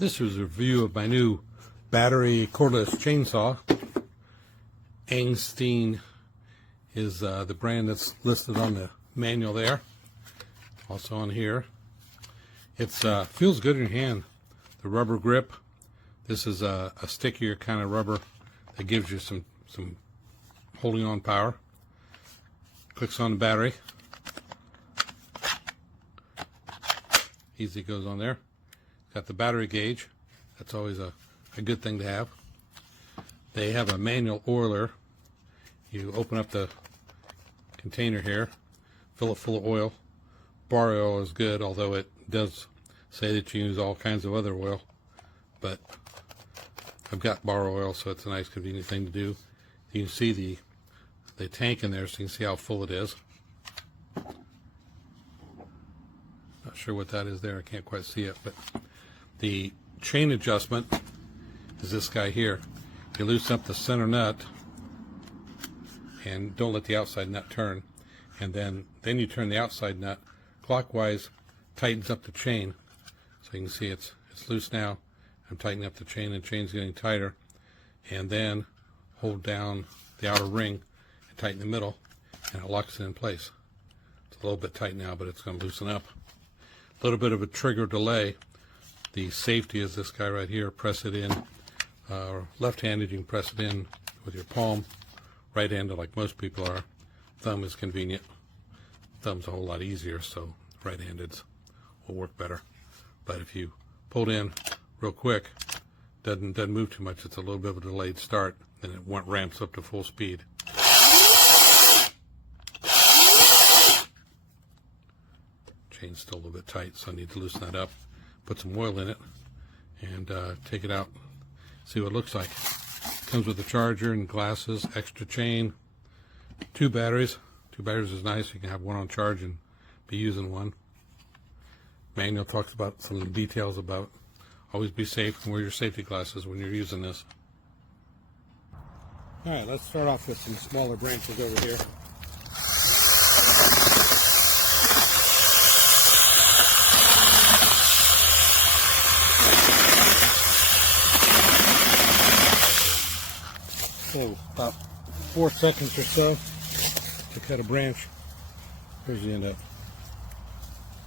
This is a review of my new battery cordless chainsaw. Angseen is the brand that's listed on the manual there. Also on here. It feels good in your hand. The rubber grip. This is a stickier kind of rubber that gives you some holding on power. Clicks on the battery. Easy goes on there. Got the battery gauge. That's always a good thing to have. They have a manual oiler. You open up the container here, fill it full of oil. Bar oil is good, although it does say that you use all kinds of other oil. But I've got bar oil, so it's a nice convenient thing to do. You can see the tank in there, so you can see how full it is. Not sure what that is there. I can't quite see it, but the chain adjustment is this guy here. You loosen up the center nut and don't let the outside nut turn, and then you turn the outside nut clockwise, tightens up the chain. So you can see it's loose now. I'm tightening up the chain, and the chain's getting tighter, and then hold down the outer ring and tighten the middle, and it locks it in place. It's a little bit tight now, but it's going to loosen up. A little bit of a trigger delay. The safety is this guy right here. Press it in. Left-handed, you can press it in with your palm. Right-handed, like most people are. Thumb is convenient. Thumb's a whole lot easier, so right-handeds will work better. But if you pull it in real quick, doesn't move too much. It's a little bit of a delayed start, and it ramps up to full speed. Chain's still a little bit tight, so I need to loosen that up. Put some oil in it and take it out, see what it looks like. Comes with a charger and glasses, extra chain, 2 batteries. 2 batteries is nice. You can have one on charge and be using one. Manual talks about some of the details about always be safe and wear your safety glasses when you're using this. Alright, let's start off with some smaller branches over here. So about 4 seconds or so to cut a branch. Here's the end up.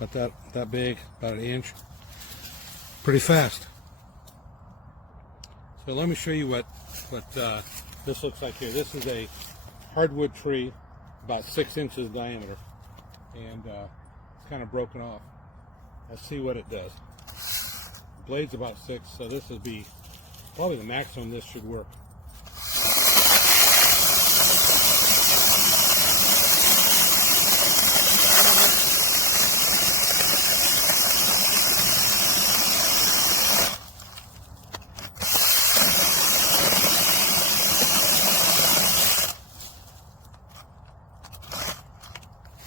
About that big, about 1 inch. Pretty fast. So let me show you what this looks like here. This is a hardwood tree, about 6 inches diameter, and it's kind of broken off. Let's see what it does. The blade's about 6, so this would be probably the maximum this should work.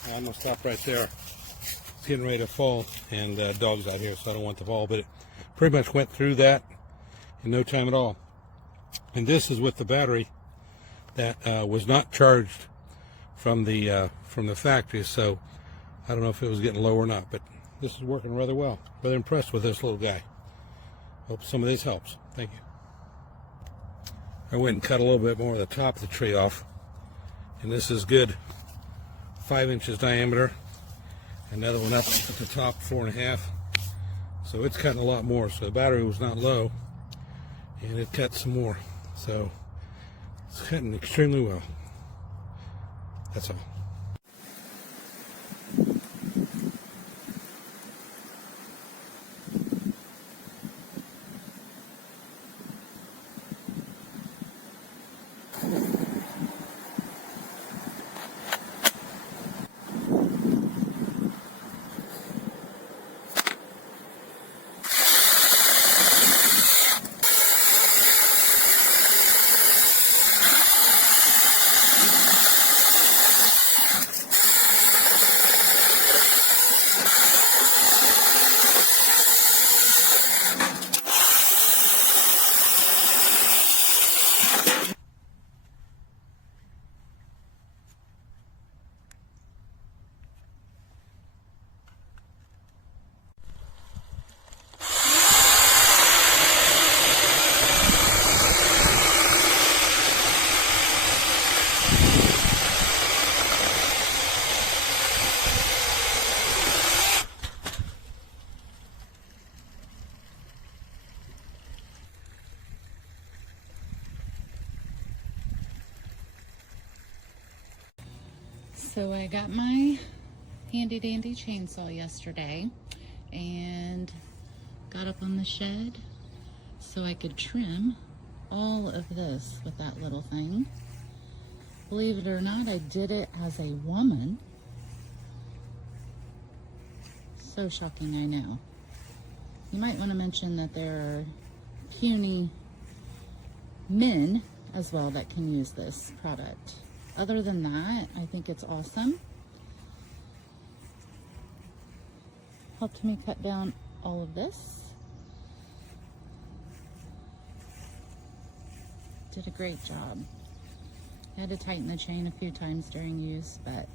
I'm going to stop right there. It's getting ready to fall, and dog's out here, so I don't want the fall, but it pretty much went through that in no time at all. And this is with the battery that was not charged from the factory, so I don't know if it was getting low or not, but this is working rather well. Rather impressed with this little guy. Hope some of this helps. Thank you. I went and cut a little bit more of the top of the tree off, and this is good. 5 inches diameter. Another one up at the top, 4.5. So it's cutting a lot more. So the battery was not low, and it cut some more. So it's cutting extremely well. That's all. So I got my handy dandy chainsaw yesterday and got up on the shed so I could trim all of this with that little thing. Believe it or not, I did it as a woman. So shocking, I know. You might want to mention that there are puny men as well that can use this product. Other than that, I think it's awesome. Helped me cut down all of this. Did a great job. I had to tighten the chain a few times during use, but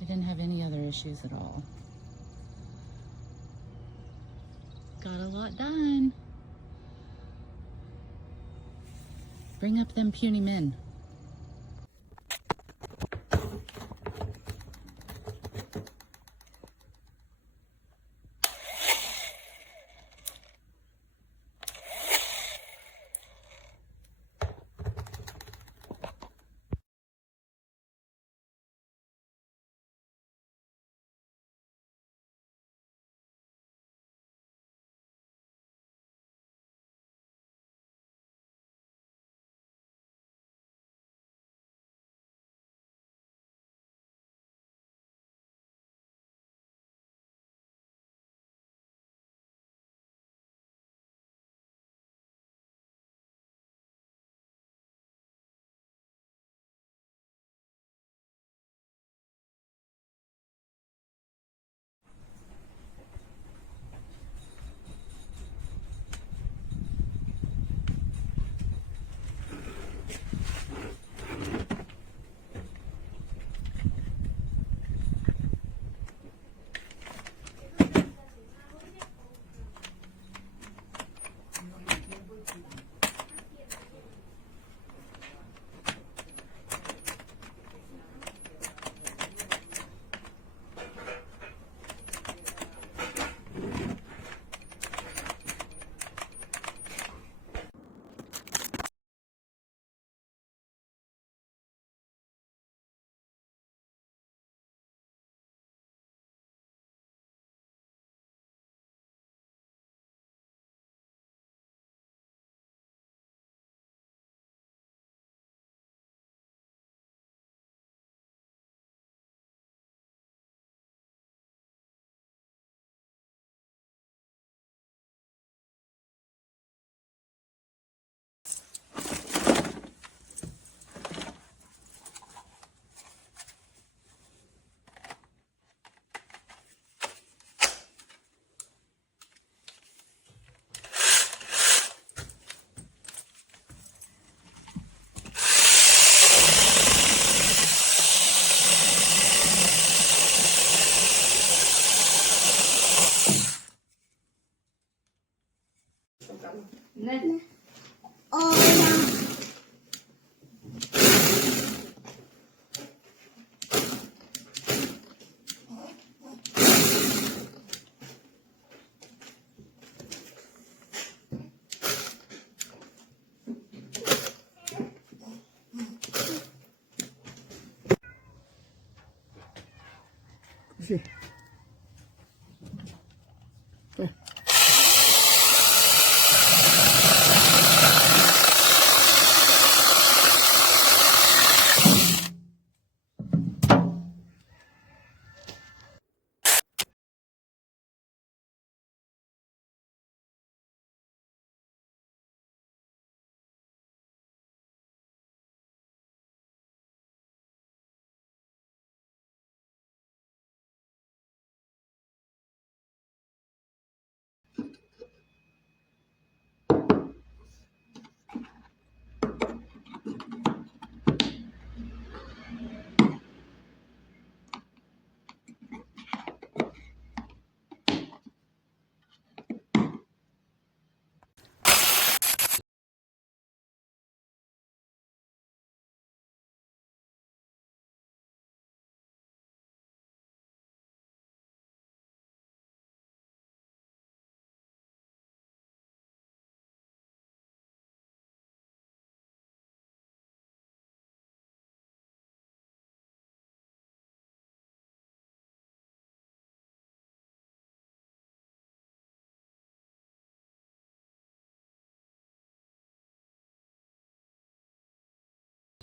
I didn't have any other issues at all. Got a lot done. Bring up them puny men. Ne? Oiler. Sí.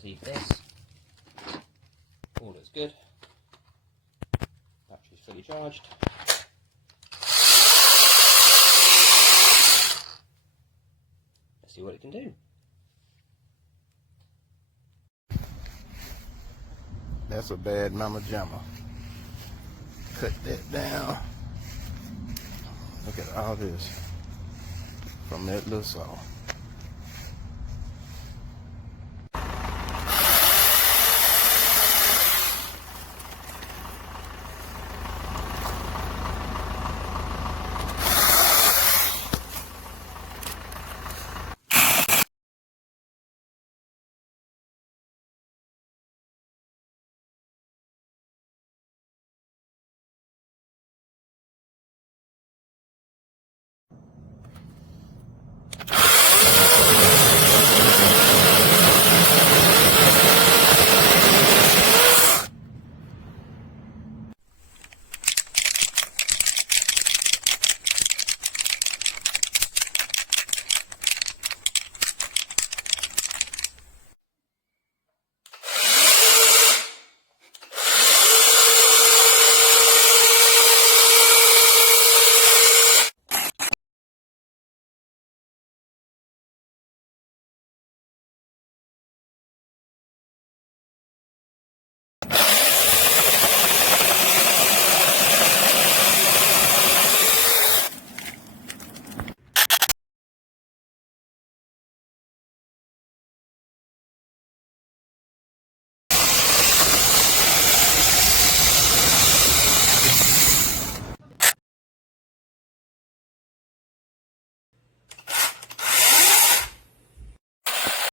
leave this. All looks good. Battery's fully charged. Let's see what it can do. That's a bad mama jamma. Cut that down. Look at all this from that little saw.